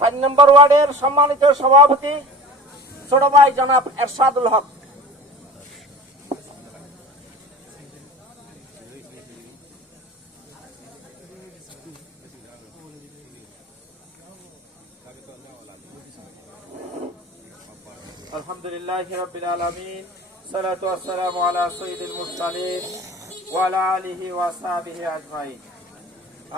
4 নম্বর ওয়ার্ডের সম্মানিত সভাপতি ছোট ভাই জনাব এরশাদুল হক। আলহামদুলিল্লাহি রাব্বিল আলামিন, সালাতু ওয়াসসালামু আলা সাইয়্যিদিল মুরসালিন ওয়া আলা আলিহি ওয়া সাহবিহি আজমাইন।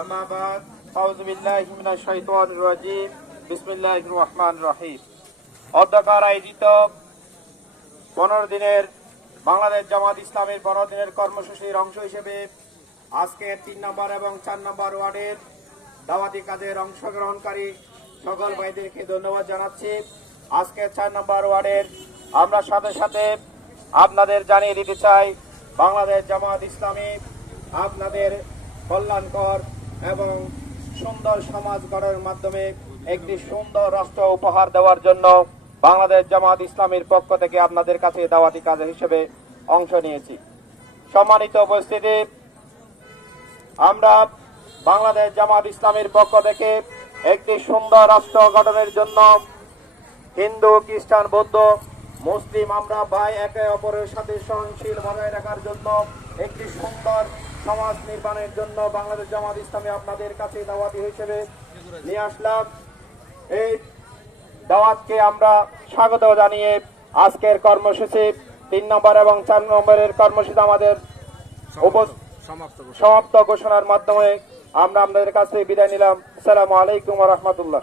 আম্মা বাদ, আউযু বিল্লাহি মিনাশ শাইতানির রাজীম, বিসমিল্লাহির রহমানির রহিম। অধ্যক্ষার আয়োজিত 15 দিনের বাংলাদেশ জামাত ইসলামের 15 দিনের কর্মসূচির অংশ হিসেবে আজকে 3 নম্বর এবং 4 নম্বর ওয়ার্ডের দাওয়াতি কাজের অংশগ্রহণকারী সকল ভাইদেরকে ধন্যবাদ জানাচ্ছি। আজকে 4 নম্বর ওয়ার্ডের আমরা সাথে সাথে আপনাদের জানিয়ে দিতে চাই, বাংলাদেশ জামাত ইসলামী আপনাদের কল্যাণকর এবং সুন্দর সমাজ গড়ার মাধ্যমে একটি সুন্দর রাষ্ট্র উপহার দেওয়ার জন্য বাংলাদেশ জামাত ইসলামীর পক্ষ থেকে আপনাদের কাছে দাওয়াতি কাজ হিসেবে অংশ নিয়েছি। সম্মানিত উপস্থিতি, আমরা বাংলাদেশ জামাত ইসলামীর পক্ষ থেকে একটি সুন্দর রাষ্ট্র গঠনের জন্য হিন্দু, খ্রিস্টান, বৌদ্ধ, মুসলিম আমরা ভাই একে অপরের সাথে সহনশীল বজায় রাখার জন্য একটি সুন্দর সমাজ নির্মাণের জন্য বাংলাদেশ জামাত ইসলামী আপনাদের কাছে দাওয়াতি হিসেবে নিয়ে আসলাম। এই দাওয়াতকে আমরা স্বাগত জানিয়ে আজকের কর্মসূচি 3 নম্বর এবং 4 নম্বরের কর্মসূচি আমাদের সমাপ্ত ঘোষণার মাধ্যমে আমরা আপনাদের কাছে বিদায় নিলাম। আসসালামু আলাইকুম ওয়া রাহমাতুল্লাহ।